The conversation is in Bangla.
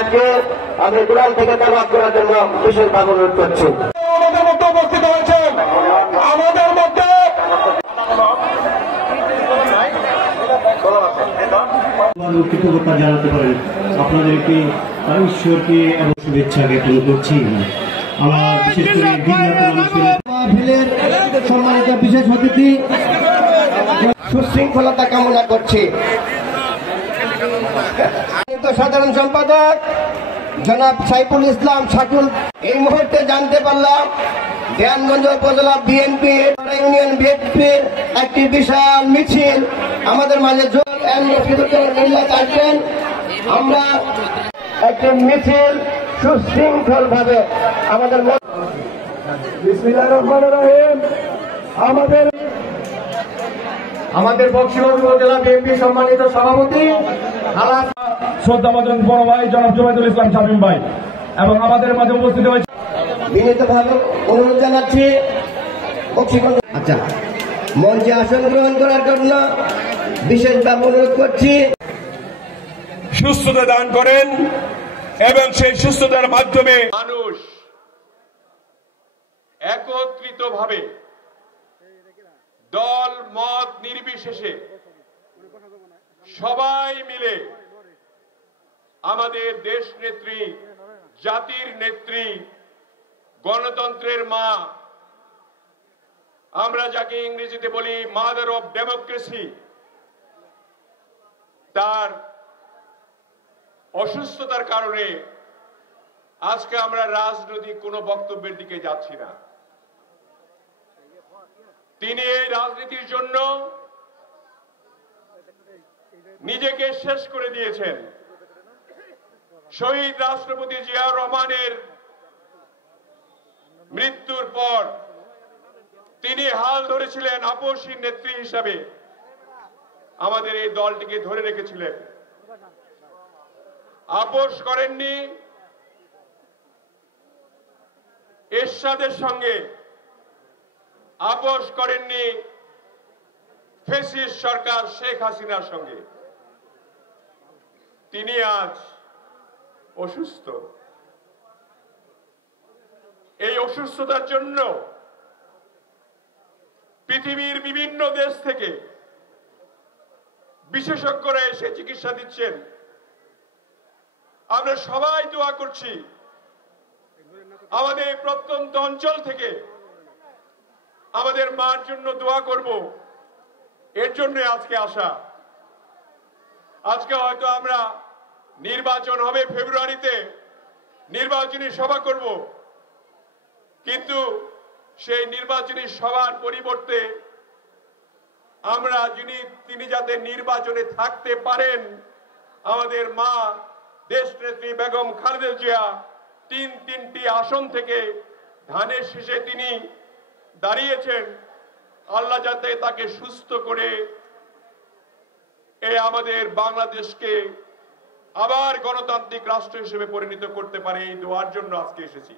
সাহেবকে আমি কোরআন থেকে তেলাওয়াত করার জন্য বিশেষভাবে অনুরোধ করছি। আমাদের মধ্যে উপস্থিত হয়েছেন আমাদের মধ্যে কৃতজ্ঞতা জানাতে পারেন আপনাদেরকে ঈশ্বরকে এবং শুভেচ্ছা জ্ঞাপন করছি। আমার বিশেষ করে সম্মানিত বিশেষ অতিথি সুশৃঙ্খলতা কামনা করছি। সাধারণ সম্পাদক জনাব সাইফুল ইসলাম শাকুল, এই মুহূর্তে জানতে পারলাম দেয়ানগঞ্জ উপজেলা বিএনপি ইউনিয়ন বিএনপির একটি বিশাল মিছিল আমাদের মাঝে আসবেন। আমরা একটি মিছিল সুশৃঙ্খল ভাবে আমাদের আমাদের বক্সিগঞ্জ উপজেলা বিএনপি সম্মানিত সভাপতি শ্রদ্ধাভাজন বড় ভাই জনাব জুবাইদুল ইসলাম শামীম ভাই এবং আমাদের মাঝে উপস্থিত হয়েছে বিনীতভাবে অনুরোধ জানাচ্ছি বক্সিগঞ্জ আচ্ছা মঞ্চে আসন গ্রহণ করার জন্য বিশেষভাবে অনুরোধ করছি। সুস্থতা দান করেন এবং সেই সুস্থতার মাধ্যমে মানুষ একত্রিতভাবে দল মত নির্বিশেষে সবাই মিলে আমাদের দেশ নেত্রী, জাতির নেত্রী, গণতন্ত্রের মা, আমরা যাকে ইংরেজিতে বলি মাদার অফ ডেমোক্রেসি, তার অসুস্থতার কারণে আজকে আমরা রাজনৈতিক কোনো বক্তব্যের দিকে যাচ্ছি না। তিনি এই রাজনীতির জন্য নিজেকে শেষ করে দিয়েছেন। শহীদ রাষ্ট্রপতি জিয়াউর রহমানের মৃত্যুর পর তিনি হাল ধরেছিলেন আপসী নেত্রী হিসাবে, আমাদের এই দলটিকে ধরে রেখেছিলেন। আপোষ করেননি এরশাদের সঙ্গে, আপোষ করেননি ফ্যাসিস্ট সরকার শেখ হাসিনার সঙ্গে। তিনি আজ অসুস্থ। এই অসুস্থতার জন্য পৃথিবীর বিভিন্ন দেশ থেকে বিশেষজ্ঞরা এসে চিকিৎসা দিচ্ছেন। আমরা সবাই দোয়া করছি, আমাদের প্রত্যন্ত অঞ্চল থেকে আমাদের মার জন্য দোয়া করব। এর জন্য আজকে আসা। আজকে হয়তো আমরা নির্বাচন হবে ফেব্রুয়ারিতে, নির্বাচনী সভা করব, কিন্তু সেই নির্বাচনী সভার পরিবর্তে আমরা তিনি যাতে নির্বাচনে থাকতে পারেন, আমাদের মা দেশনেত্রী বেগম খালেদা জিয়া তিনটি আসন থেকে ধানের শীষে তিনি দাঁড়িয়েছেন। আল্লাহ যাতে তাকে সুস্থ করে আমাদের বাংলাদেশকে আবার গণতান্ত্রিক রাষ্ট্র হিসেবে পরিণত করতে পারে, এই দোয়ার জন্য আজকে এসেছি।